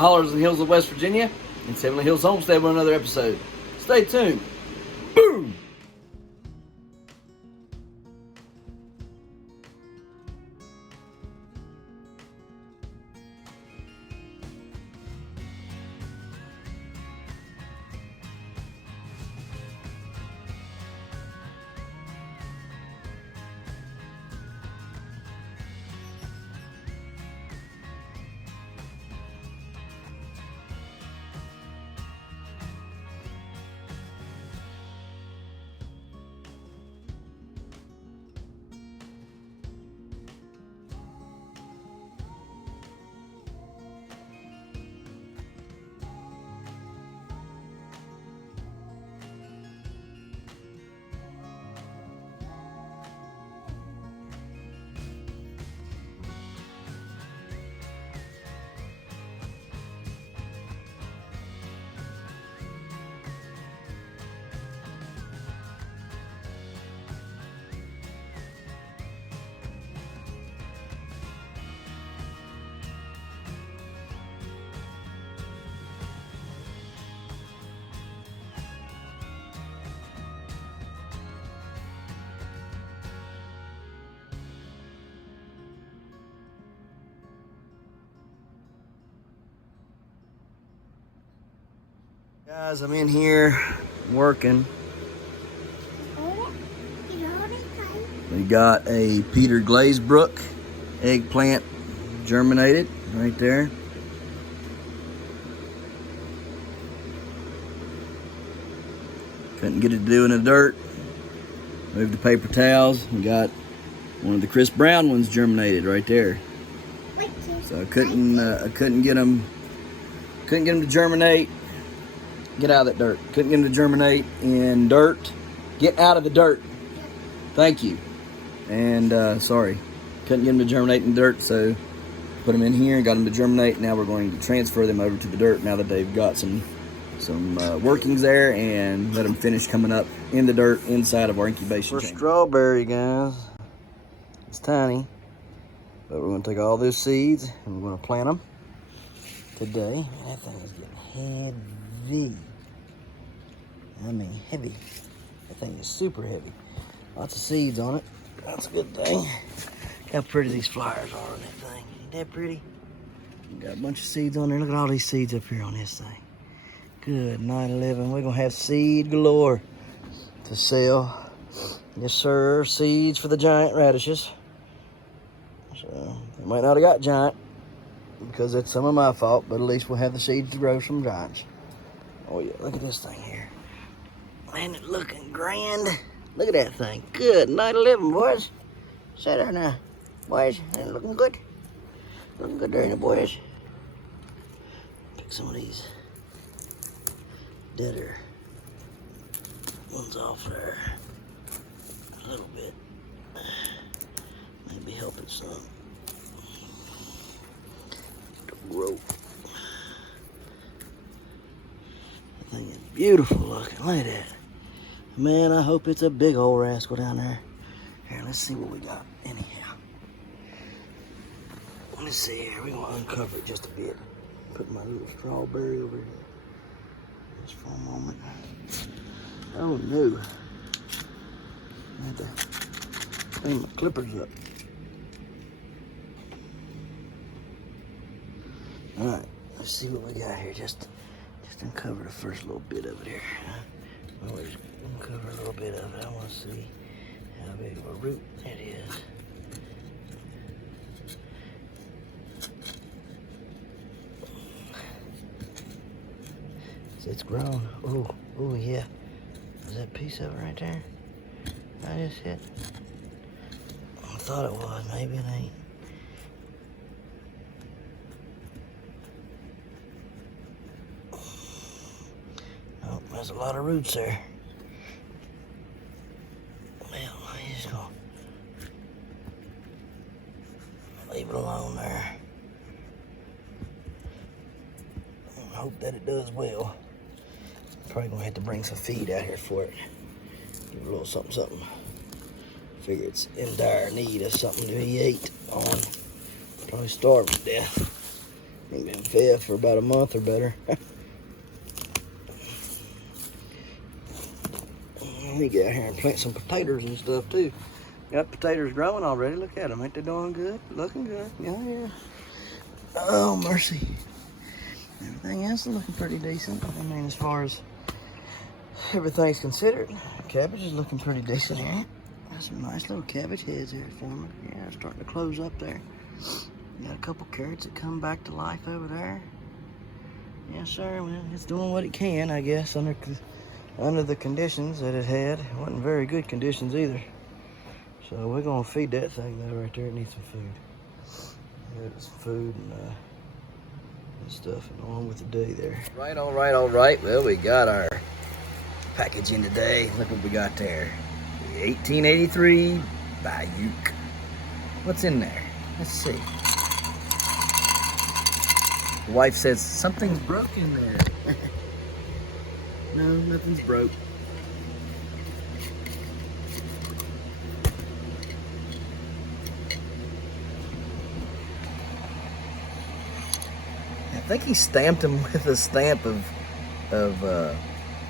hollers and hills of West Virginia, and Heavenly Hills Homestead with another episode. Stay tuned. Boom! Guys, I'm in here working. We got a Peter Glazebrook eggplant germinated right there. Couldn't get it to do in the dirt. Moved the paper towels. We got one of the Chris Brown ones germinated right there. So I couldn't get them to germinate. Get out of that dirt. Couldn't get them to germinate in dirt. Get out of the dirt. Thank you. And sorry, couldn't get them to germinate in dirt, so put them in here and got them to germinate. Now we're going to transfer them over to the dirt now that they've got some workings there, and let them finish coming up in the dirt inside of our incubation chamber. Strawberry, guys. It's tiny, but we're going to take all those seeds and we're going to plant them today. Man, that thing is getting heavy. I mean, heavy. That thing is super heavy. Lots of seeds on it. That's a good thing. Look how pretty these flowers are on that thing. Ain't that pretty? Got a bunch of seeds on there. Look at all these seeds up here on this thing. Good night, 11. We're going to have seed galore to sell. Yes, sir. Seeds for the giant radishes. So, we might not have got giant because that's some of my fault, but at least we'll have the seeds to grow some giants. Oh, yeah. Look at this thing here. Ain't it looking grand? Look at that thing. Good night, 11, boys. Sit there now. Boys, ain't it looking good? Looking good there, ain't it, boys? Pick some of these deader ones off there. A little bit. Maybe helping some to grow. That thing is beautiful looking. Look at that. Man, I hope it's a big old rascal down there. Here, let's see what we got anyhow. Let's see here. We're going to uncover it just a bit. Put my little strawberry over here. Just for a moment. Oh, no. I had to clean my clippers up. Alright, let's see what we got here. Just uncover the first little bit of it here. Always uncover a little bit of it. I want to see how big of a root it is. It's grown. Oh yeah. Is that a piece of it right there? I just hit. I thought it was. Maybe it ain't. Oh, there's a lot of roots there. Well, I just gonna leave it alone there. I hope that it does well. Probably gonna have to bring some feed out here for it. Give it a little something. Figure it's in dire need of something to be ate on. Probably starved to death. Ain't been fed for about a month or better. Let me get out here and plant some potatoes and stuff too. Got potatoes growing already. Look at them. Ain't they doing good? Looking good. Yeah. Oh, mercy. Everything else is looking pretty decent. I mean, as far as everything's considered, cabbage is looking pretty decent here. Got some nice little cabbage heads here for me. Yeah, it's starting to close up there. Got a couple carrots that come back to life over there. Yes, sir. Well, it's doing what it can, I guess, under the conditions that it had. It wasn't very good conditions either. So we're gonna feed that thing though right there. It needs some food. Got some food and stuff and on with the day there. All right. Well, we got our package in today. Look what we got there. The 1883 Bayuk. What's in there? Let's see. The wife says something's broke in there. No, nothing's broke. I think he stamped them with a stamp of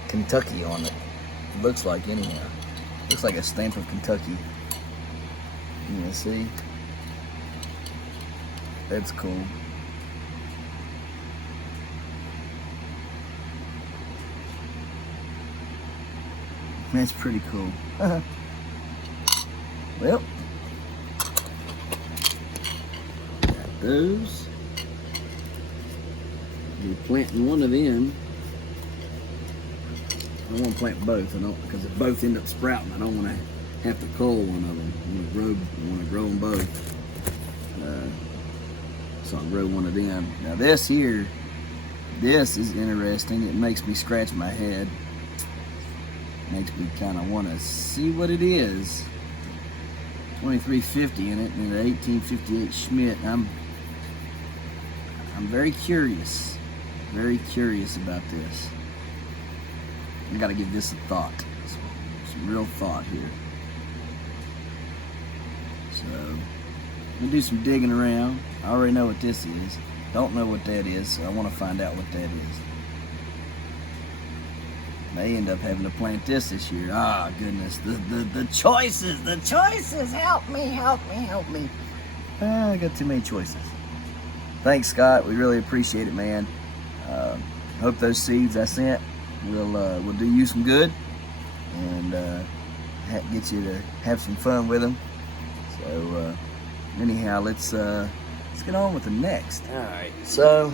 Kentucky on it. It looks like anyhow. Looks like a stamp of Kentucky. You see? That's cool. That's pretty cool. Well, got those. We're planting one of them. I want to plant both. I don't, because if both end up sprouting, I don't want to have to cull one of them. I want to grow them both. So I'll grow one of them. Now this here, this is interesting. It makes me scratch my head. Makes me kind of want to see what it is. 2350 in it, and an 1858 Schmidt. I'm very curious about this. I got to give this a thought, some real thought here. So I'm gonna do some digging around. I already know what this is. Don't know what that is, so I want to find out what that is. May end up having to plant this year. Ah, goodness, the choices, help me. I got too many choices. Thanks, Scott, we really appreciate it, man. Hope those seeds I sent will do you some good, and get you to have some fun with them. So anyhow, let's get on with the next. All right, so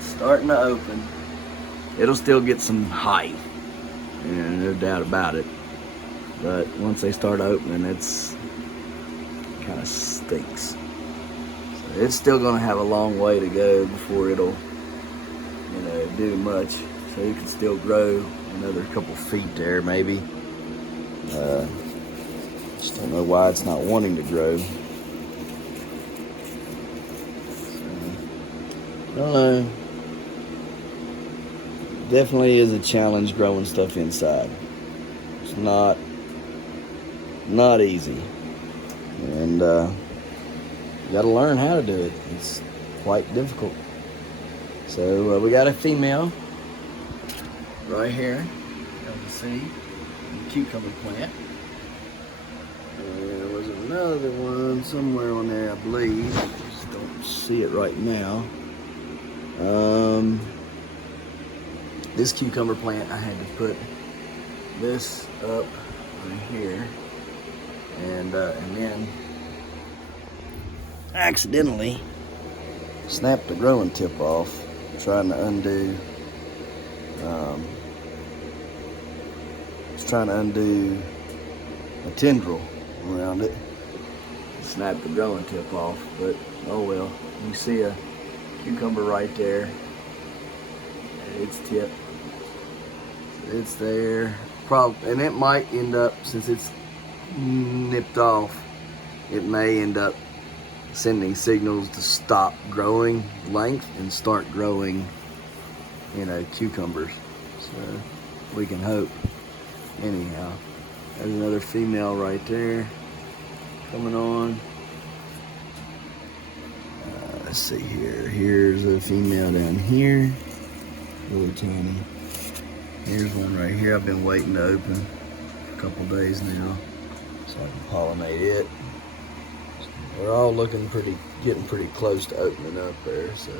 starting to open. It'll still get some height, and no doubt about it. But once they start opening, it's kind of stinks. So it's still gonna have a long way to go before it'll, do much. So you can still grow another couple feet there, maybe. Just don't know why it's not wanting to grow. So, I don't know. Definitely is a challenge growing stuff inside. It's not easy, and you got to learn how to do it. It's quite difficult. So we got a female right here. You can see the cucumber plant. And there was another one somewhere on there, I believe. I just don't see it right now. This cucumber plant, I had to put this up right here, and then accidentally snapped the growing tip off, trying to undo. A tendril around it. Snapped the growing tip off, but oh well. You see a cucumber right there. Its tip. It's there. And it might end up, since it's nipped off, it may end up sending signals to stop growing length and start growing, cucumbers. So we can hope. Anyhow, there's another female right there coming on. let's see here. Here's a female down here, really tiny. Here's one right here. I've been waiting to open for a couple days now, so I can pollinate it. They're all looking getting pretty close to opening up there. So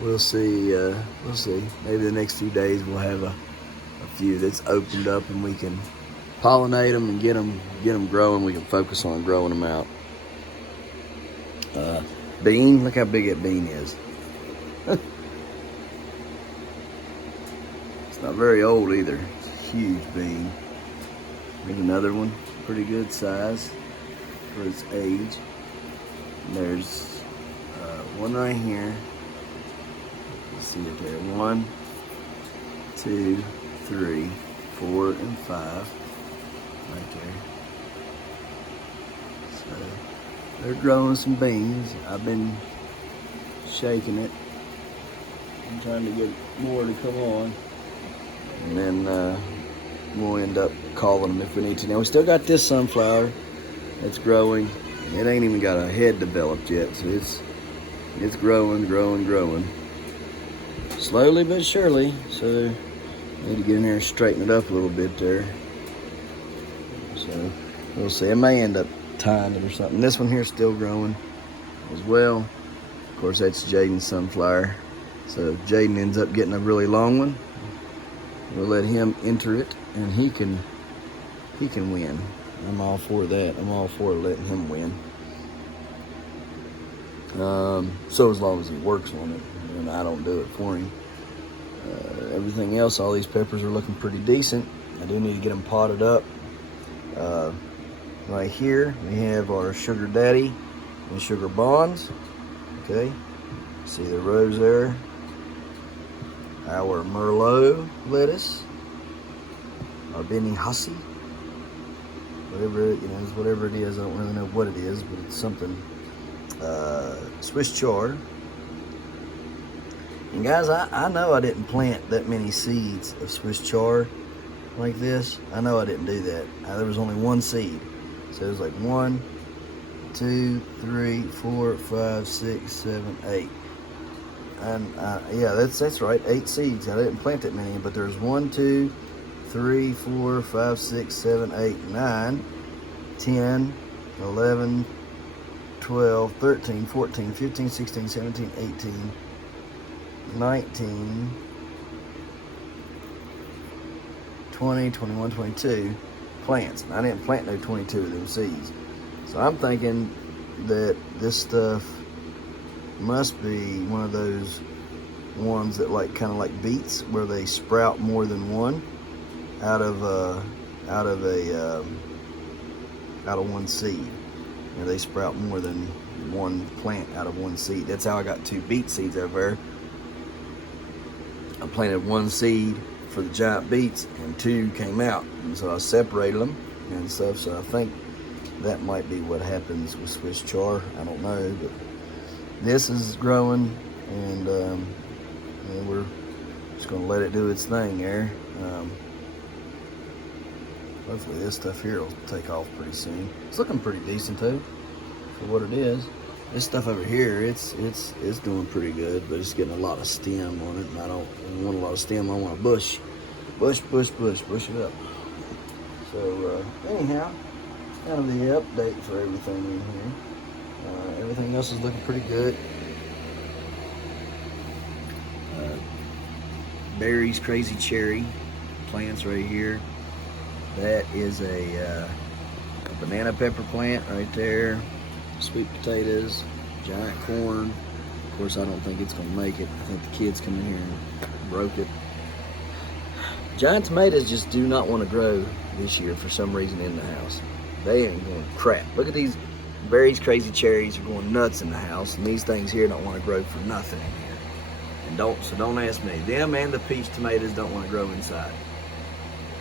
we'll see. We'll see. Maybe the next few days we'll have a few that's opened up, and we can pollinate them and get them growing. We can focus on growing them out. Bean, look how big that bean is. It's not very old either. It's a huge bean. Here's another one, pretty good size for its age. And there's one right here. Let's see it there. 1, 2, 3, 4, and 5. Right there. So they're growing some beans. I've been shaking it. I'm trying to get more to come on. And then we'll end up calling them if we need to. Now we still got this sunflower that's growing. It ain't even got a head developed yet, so it's growing. Slowly but surely. So I need to get in there and straighten it up a little bit there. So we'll see. It may end up tying it or something. This one here is still growing as well. Of course, that's Jaden's sunflower. So if Jaden ends up getting a really long one, we'll let him enter it, and he can win. I'm all for that. I'm all for letting him win. So as long as he works on it, and I don't do it for him. Everything else, all these peppers are looking pretty decent. I do need to get them potted up. Right here, we have our sugar daddy and sugar bonds. Okay, see the rows there. Our Merlot lettuce, our Benny Hussey, whatever it is. I don't really know what it is, but it's something. Swiss chard. And guys, I know I didn't plant that many seeds of Swiss chard like this. I know I didn't do that. There was only one seed. So it was like 1, 2, 3, 4, 5, 6, 7, 8. And yeah, that's right, 8 seeds. I didn't plant that many, but there's 1, 2, 3, 4, 5, 6, 7, 8, 9, 10, 11, 12, 13, 14, 15, 16, 17, 18, 19, 20, 21, 22 plants. I didn't plant no 22 of them seeds. So I'm thinking that this stuff must be one of those ones that kind of like beets, where they sprout more than one out of one seed. They sprout more than one plant out of one seed. That's how I got 2 beet seeds over there. I planted 1 seed for the giant beets, and 2 came out, and so I separated them and stuff. So I think that might be what happens with Swiss chard. I don't know, but this is growing, and we're just gonna let it do its thing there. Hopefully this stuff here will take off pretty soon. It's looking pretty decent too, for what it is. This stuff over here, it's doing pretty good, but it's getting a lot of stem on it, and I don't want a lot of stem. I want a bush it up. So anyhow, kind of the update for everything in here. Everything else is looking pretty good. Barry's Crazy Cherry plants right here. That is a banana pepper plant right there. Sweet potatoes, giant corn. Of course, I don't think it's gonna make it. I think the kids come in here and broke it. Giant tomatoes just do not want to grow this year for some reason in the house. They ain't going crap. Look at these Barry's Crazy Cherries are going nuts in the house, and these things here don't want to grow for nothing in here. And don't ask me. Them and the peach tomatoes don't want to grow inside.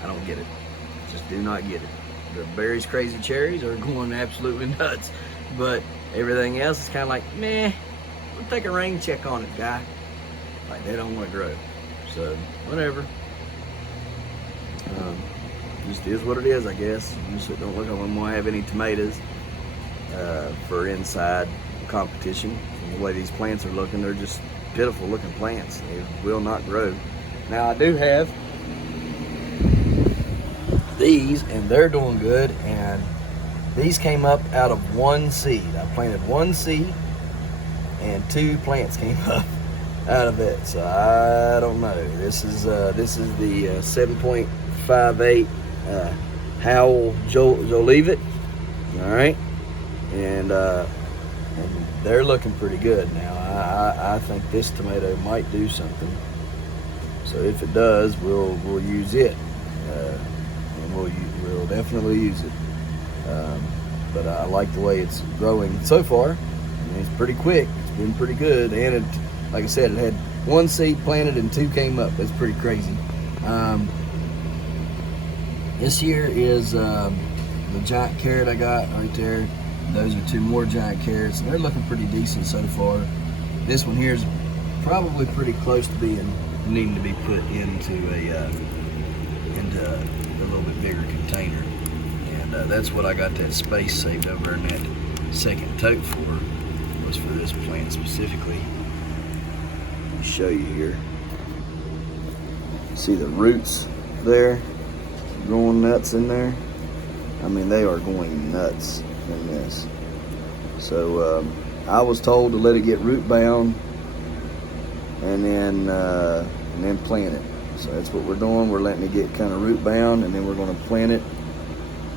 I don't get it. Just do not get it. The Barry's Crazy Cherries are going absolutely nuts, but everything else is kind of like, meh, we'll take a rain check on it, guy. Like, they don't want to grow. So, whatever. Just is what it is, I guess. Just don't look like I'm going to have any tomatoes for inside competition. competition. From the way these plants are looking, they're just pitiful looking plants. They will not grow. Now I do have these, and they're doing good, and these came up out of one seed. I planted one seed and 2 plants came up out of it. So I don't know. This is the 7.58 Howell Leave It. All right, and they're looking pretty good now. I think this tomato might do something. So if it does, we'll use it, and we'll definitely use it. But I like the way it's growing so far. I mean, it's pretty quick. It's been pretty good, and it, like I said, it had 1 seed planted and 2 came up. That's pretty crazy. This here is the giant carrot I got right there. Those are 2 more giant carrots, and they're looking pretty decent so far. This one here is probably pretty close to needing to be put into a little bit bigger container, and that's what I got that space saved over in that second tote for. Was for this plant specifically. Let me show you here. See the roots there growing nuts in there? I mean, they are going nuts in this. So I was told to let it get root bound and then plant it. So that's what we're doing. We're letting it get kind of root bound, and then we're going to plant it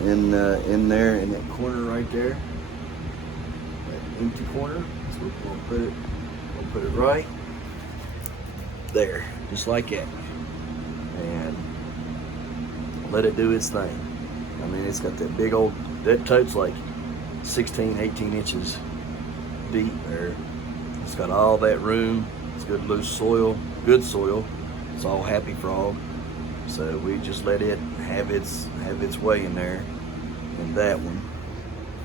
in there in that corner right there, that empty corner. So we'll put it right there, just like that, and let it do its thing. I mean, it's got that big old, that tote's like 16, 18 inches deep there. It's got all that room. It's good loose soil, good soil. It's all happy frog. So we just let it have its way in there, in that one.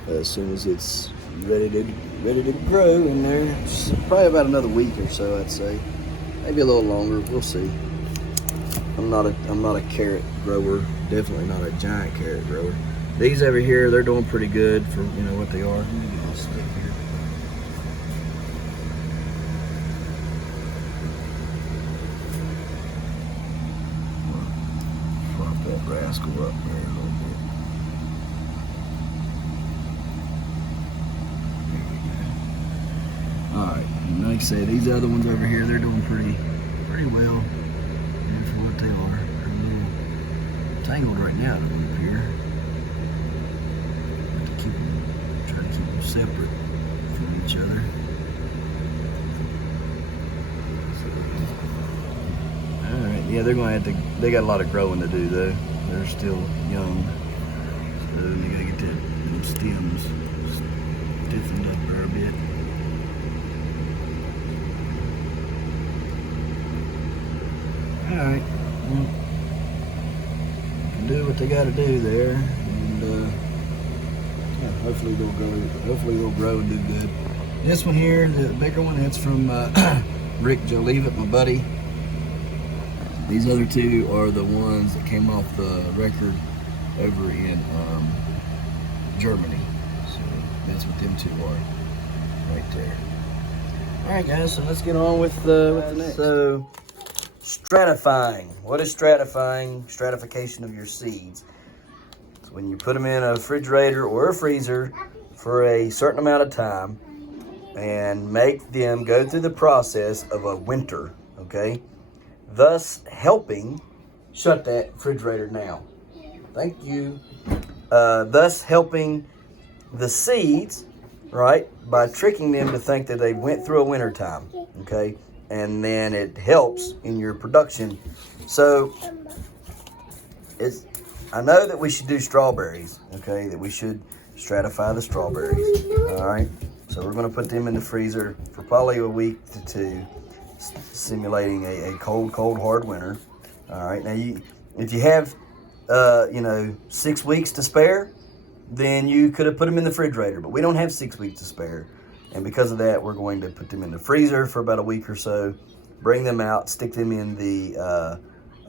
As soon as it's ready to grow in there, it's probably about another week or so, I'd say. Maybe a little longer. We'll see. I'm not a carrot grower. Definitely not a giant carrot grower. These over here, they're doing pretty good for what they are. Let me get this stick here. Prop that rascal up there a little bit. There we go. All right, and like I said, these other ones over here, they're doing pretty well. And for what they are, they're a little tangled right now up here. Try to keep them separate from each other. All right, yeah, they're going to have to. They got a lot of growing to do though. They're still young, so they got to get them stems stiffened up there a bit. All right, well, can do what they got to do there, and yeah, hopefully they'll grow. Hopefully they'll grow and do good. This one here, the bigger one, that's from Rick Jolivit, my buddy. These other 2 are the ones that came off the record over in Germany. So that's what them 2 are, right there. All right, guys. So let's get on with the next. So, stratifying. What is stratifying? Stratification of your seeds. So when you put them in a refrigerator or a freezer for a certain amount of time and make them go through the process of a winter, okay? Thus helping, shut that refrigerator now. Thank you. Thus helping the seeds, right, by tricking them to think that they went through a winter time, okay? And then it helps in your production. So I know that we should do strawberries, okay? That we should stratify the strawberries, all right? So we're going to put them in the freezer for probably a week to 2, simulating a cold, hard winter. All right. Now, if you have, 6 weeks to spare, then you could have put them in the refrigerator. But we don't have 6 weeks to spare, and because of that, we're going to put them in the freezer for about a week or so. Bring them out, stick them in the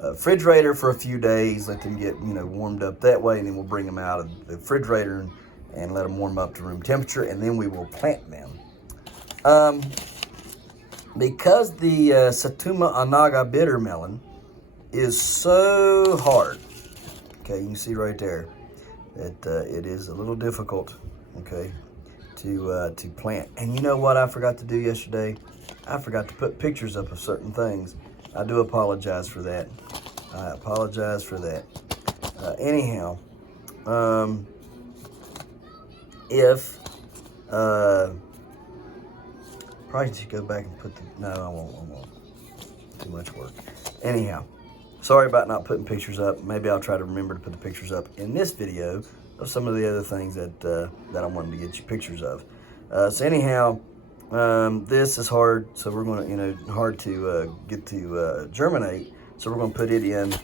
refrigerator for a few days, let them get warmed up that way, and then we'll bring them out of the refrigerator and let them warm up to room temperature, and then we will plant them. Because the Satuma Anaga bitter melon is so hard, okay, you can see right there that it is a little difficult, okay, to plant. And you know what I forgot to do yesterday? I forgot to put pictures up of certain things. I do apologize for that. I apologize for that. Anyhow, if probably should go back and put the, no, I won't. Too much work. Anyhow, sorry about not putting pictures up. Maybe I'll try to remember to put the pictures up in this video of some of the other things that that I wanted to get you pictures of. So anyhow, this is hard, so we're going to, you know, hard to get to germinate. So we're going to put it in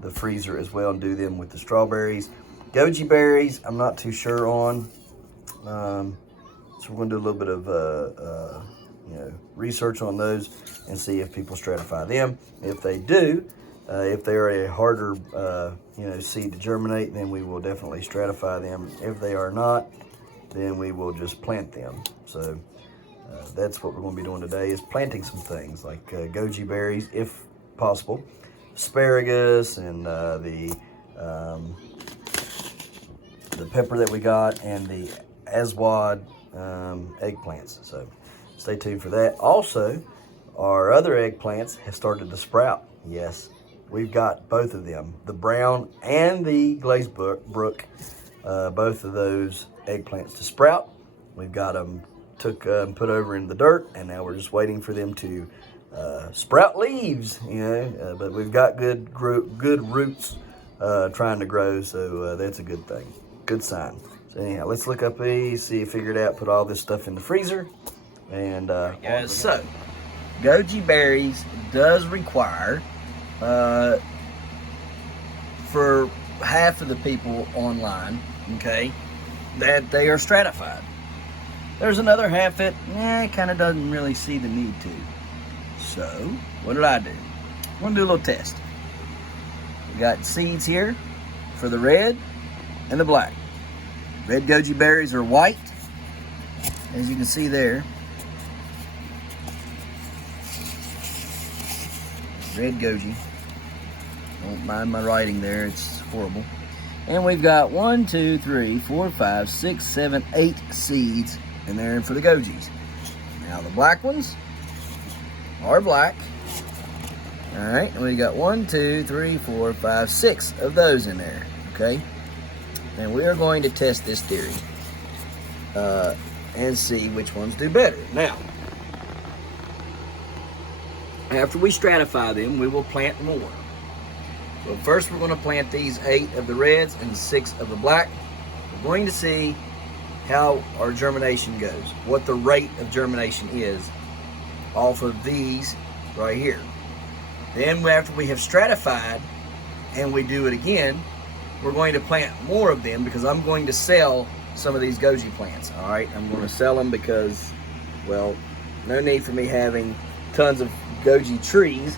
the freezer as well and do them with the strawberries. Goji berries, I'm not too sure on. So we're going to do a little bit of you know, research on those and see if people stratify them. If they do, if they are a harder you know, seed to germinate, then we will definitely stratify them. If they are not, then we will just plant them. So that's what we're going to be doing today, is planting some things like goji berries, if possible, asparagus, and the pepper that we got, and the aswad eggplants. So stay tuned for that. Also, our other eggplants have started to sprout. Yes, we've got both of them, the brown and the glazed brook, both of those eggplants to sprout. We've got them put over in the dirt, and now we're just waiting for them to sprout leaves, you know, but we've got good roots trying to grow, so that's a good thing, good sign. So anyhow, let's look up these, see, figure it out, put all this stuff in the freezer, and guys, so goji berries does require for half of the people online, okay, that they are stratified. There's another half that kind of doesn't really see the need to. So what did I do? I'm gonna do a little test. We got seeds here for the red and the black. Red goji berries are white, as you can see there. Red goji. Don't mind my writing there, it's horrible. And we've got 1, 2, 3, 4, 5, 6, 7, 8 seeds in there for the gojis. Now the black ones are black. All right, and we got 1, 2, 3, 4, 5, 6 of those in there, okay? And we are going to test this theory and see which ones do better. Now, after we stratify them, we will plant more. So first we're going to plant these 8 of the reds and 6 of the black. We're going to see how our germination goes, what the rate of germination is off of these right here. Then after we have stratified and we do it again, we're going to plant more of them because I'm going to sell some of these goji plants. All right, I'm going to sell them because, well, no need for me having tons of goji trees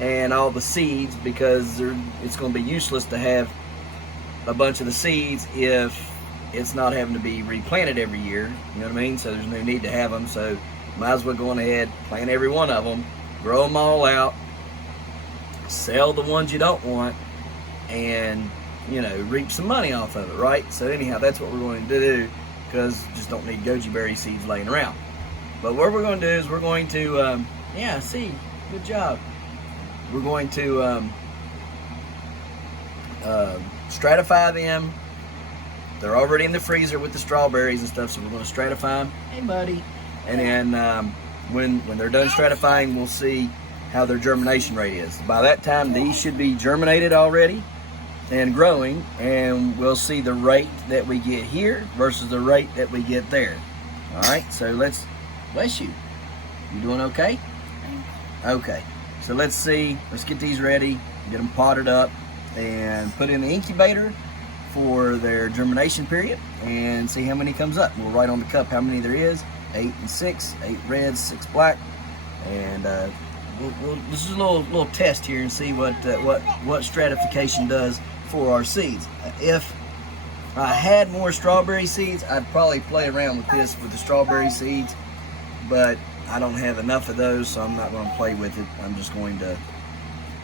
and all the seeds, because it's going to be useless to have a bunch of the seeds if it's not having to be replanted every year. You know what I mean? So there's no need to have them. So might as well go on ahead, plant every one of them, grow them all out, sell the ones you don't want, and, you know, reap some money off of it, right? So anyhow, that's what we're going to do, because you just don't need goji berry seeds laying around. But what we're going to do is we're going to, yeah, see, good job. We're going to stratify them. They're already in the freezer with the strawberries and stuff, so we're going to stratify them. Hey, buddy. And then when they're done stratifying, we'll see how their germination rate is. By that time, these should be germinated already and growing, and we'll see the rate that we get here versus the rate that we get there. All right, so let's, bless you. You doing okay? Okay, so let's see, let's get these ready, get them potted up, and put in the incubator for their germination period, and see how many comes up. We'll write on the cup how many there is, 8 and 6, 8 reds, 6 black, and this is a little test here and see what stratification does for our seeds. If I had more strawberry seeds, I'd probably play around with this with the strawberry seeds but I don't have enough of those, so I'm not going to play with it. I'm just going to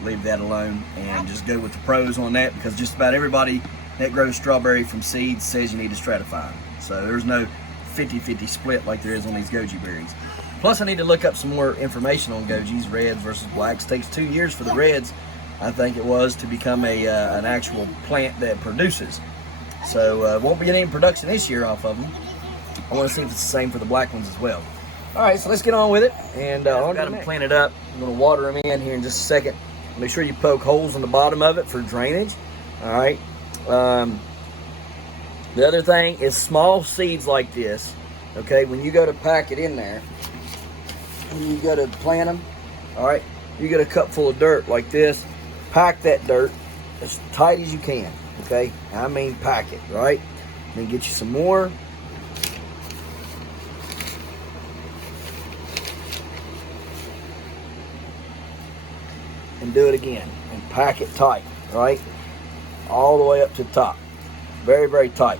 leave that alone and just go with the pros on that, because just about everybody that grows strawberry from seeds says you need to stratify them. So there's no 50-50 split like there is on these goji berries. Plus, I need to look up some more information on gojis, reds versus blacks. It takes 2 years for the reds, I think it was, to become an actual plant that produces. So won't be any production this year off of them. I want to see if it's the same for the black ones as well. All right, so let's get on with it. And I've got them planted up. I'm going to water them in here in just a second. Make sure you poke holes in the bottom of it for drainage. All right. The other thing is small seeds like this. Okay, when you go to pack it in there, when you go to plant them, all right, you get a cup full of dirt like this. Pack that dirt as tight as you can. Okay, I mean pack it, right? Then get you some more. And do it again and pack it tight, right? All the way up to the top. Very, very tight.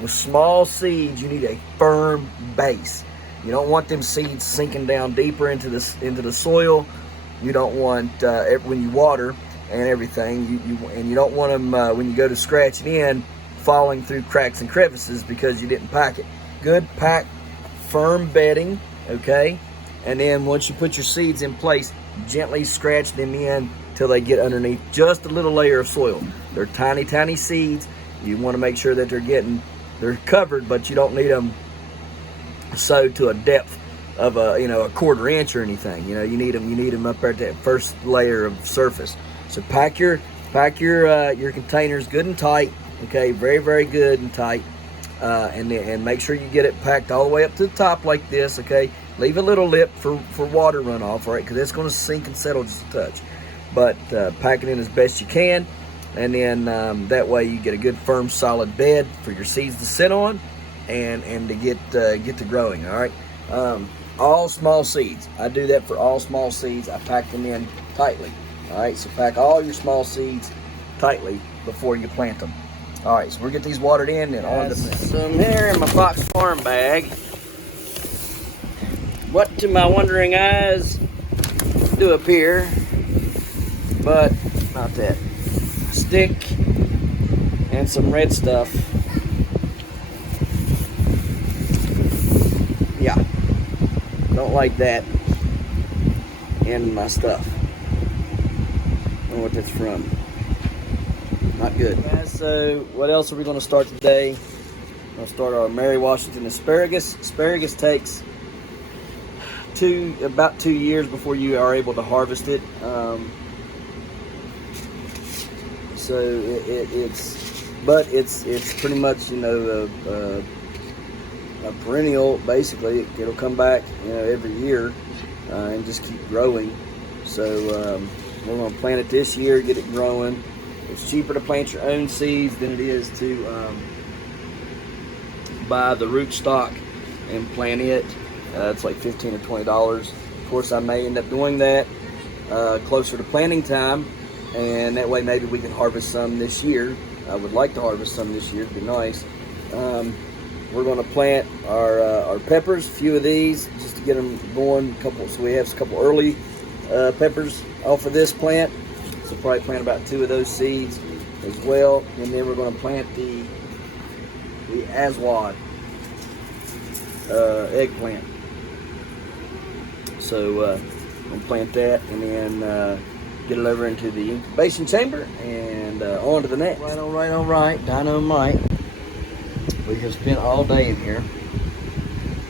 With small seeds, you need a firm base. You don't want them seeds sinking down deeper into the soil. You don't want when you water and everything, you don't want them when you go to scratch it in, falling through cracks and crevices because you didn't pack it. Good packed, firm bedding, okay? And then once you put your seeds in place, gently scratch them in till they get underneath just a little layer of soil. They're tiny, tiny seeds. You want to make sure that they're covered, but you don't need them sowed to a depth of a 1/4 inch or anything. You need them up there at that first layer of surface. So pack your containers good and tight. Okay, very, very good and tight, and make sure you get it packed all the way up to the top like this. Okay, leave a little lip for water runoff, all right, because it's going to sink and settle just a touch. But pack it in as best you can, and then that way you get a good, firm, solid bed for your seeds to sit on, and to get to growing. All right, all small seeds. I do that for all small seeds. I pack them in tightly. All right, so pack all your small seeds tightly before you plant them. All right, so we'll get these watered in and on to the plant. Some here in my Fox Farm bag. What to my wondering eyes do appear, but not that. Stick and some red stuff. Yeah, don't like that in my stuff. Don't know what that's from. Not good. Guys, so what else are we going to start today? We're going to start our Mary Washington asparagus. Asparagus takes about 2 years before you are able to harvest it. So it's pretty much a perennial. Basically, it'll come back every year and just keep growing. So we're going to plant it this year, get it growing. It's cheaper to plant your own seeds than it is to buy the root stock and plant it. It's like $15 or $20. Of course, I may end up doing that closer to planting time, and that way maybe we can harvest some this year. I would like to harvest some this year. It'd be nice. We're going to plant our peppers, a few of these, just to get them going. So we have a couple early peppers off of this plant. So probably plant about 2 of those seeds as well, and then we're going to plant the Aswad eggplant. So I'm going to plant that, and then get it over into the incubation chamber and on to the next. All right, dynamite. We have spent all day in here.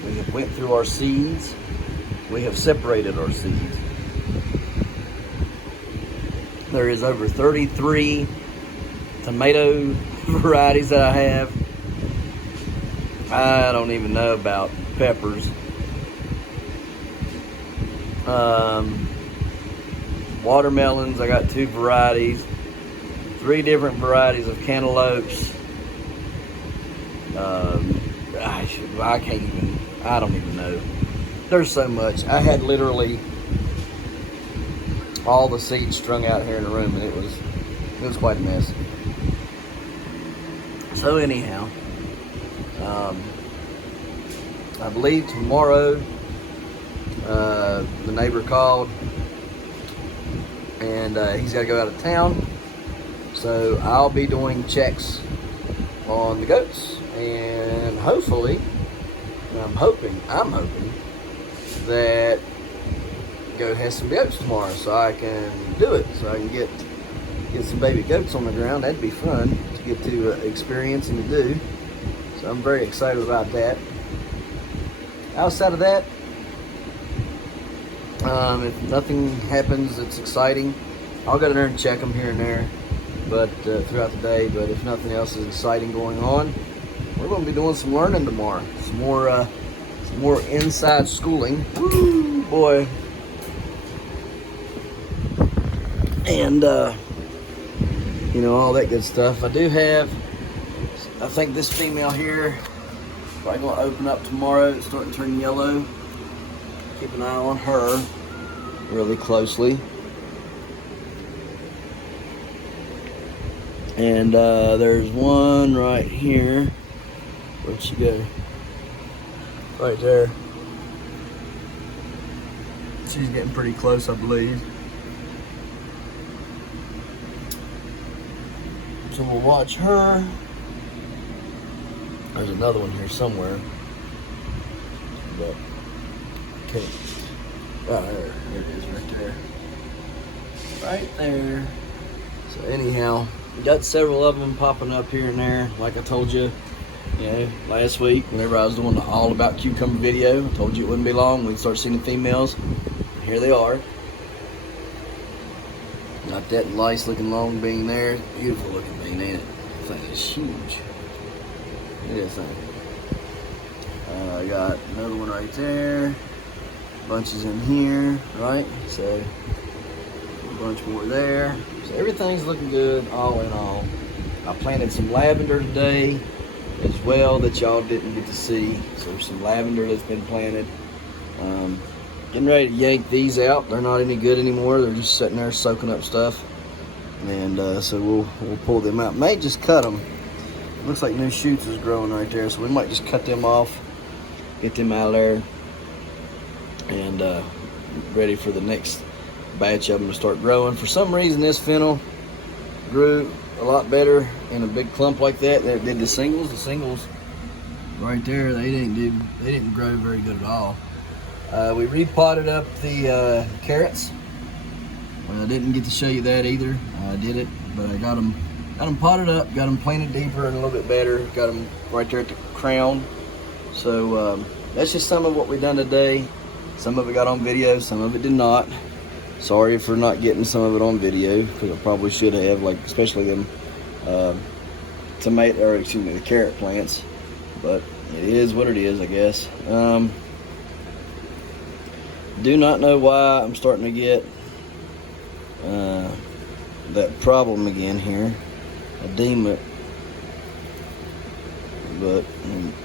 We have went through our seeds. We have separated our seeds. There is over 33 tomato varieties that I have. I don't even know about peppers. Watermelons, I got 2 varieties. 3 different varieties of cantaloupes. I don't even know. There's so much. I had literally all the seeds strung out here in the room, and it was quite a mess. So anyhow, I believe tomorrow The neighbor called, and he's got to go out of town. So I'll be doing checks on the goats, and hopefully, I'm hoping that goat has some goats tomorrow, so I can do it. So I can get some baby goats on the ground. That'd be fun to get to experience and to do. So I'm very excited about that. Outside of that, if nothing happens that's exciting, I'll go in there and check them here and there, but throughout the day. But if nothing else is exciting going on, we're going to be doing some learning tomorrow. Some more inside schooling. Woo, boy. And you know, all that good stuff. I think this female here probably going to open up tomorrow. It's starting to turn yellow. Keep an eye on her really closely. And there's one right here. Where'd she go? Right there. She's getting pretty close, I believe. So we'll watch her. There's another one here somewhere. But, okay. Oh, there it is, right there. Right there. So anyhow, we got several of them popping up here and there. Like I told you, last week, whenever I was doing the all about cucumber video, I told you it wouldn't be long. We'd start seeing the females. Here they are. Got that nice looking long bean there. Beautiful looking bean, ain't it? This thing is huge. Look at this thing. I got another one right there. Bunches in here, right? So a bunch more there. So everything's looking good, all in all. I planted some lavender today as well that y'all didn't get to see. So there's some lavender that's been planted. Getting ready to yank these out. They're not any good anymore. They're just sitting there soaking up stuff. And so we'll pull them out. May just cut them. Looks like new shoots is growing right there, so we might just cut them off, get them out of there, and ready for the next batch of them to start growing. For some reason, this fennel grew a lot better in a big clump like that than it did the singles. The singles right there, they didn't grow very good at all. We repotted up the carrots. I didn't get to show you that either. I did it, but I got them potted up, got them planted deeper and a little bit better. Got them right there at the crown. So that's just some of what we done today. Some of it got on video, some of it did not. Sorry for not getting some of it on video, because I probably should have, like especially them the carrot plants. But it is what it is, I guess. Do not know why I'm starting to get that problem again here. I deem it, but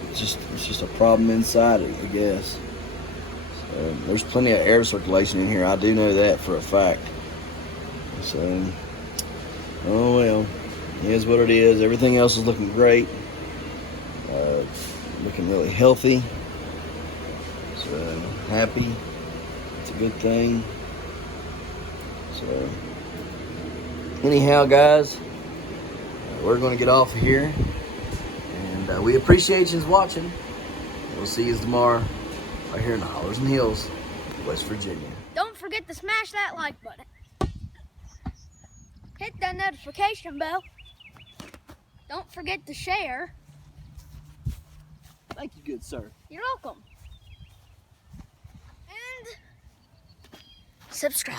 it's just a problem inside it, I guess. So there's plenty of air circulation in here. I do know that for a fact. So, oh well, it is what it is. Everything else is looking great. Looking really healthy. So happy. It's a good thing. So anyhow, guys, we're going to get off of here, and we appreciate you watching. We'll see you tomorrow right here in the Hollers and Hills, West Virginia. Don't forget to smash that like button. Hit that notification bell. Don't forget to share. Thank you, good sir. You're welcome. And subscribe.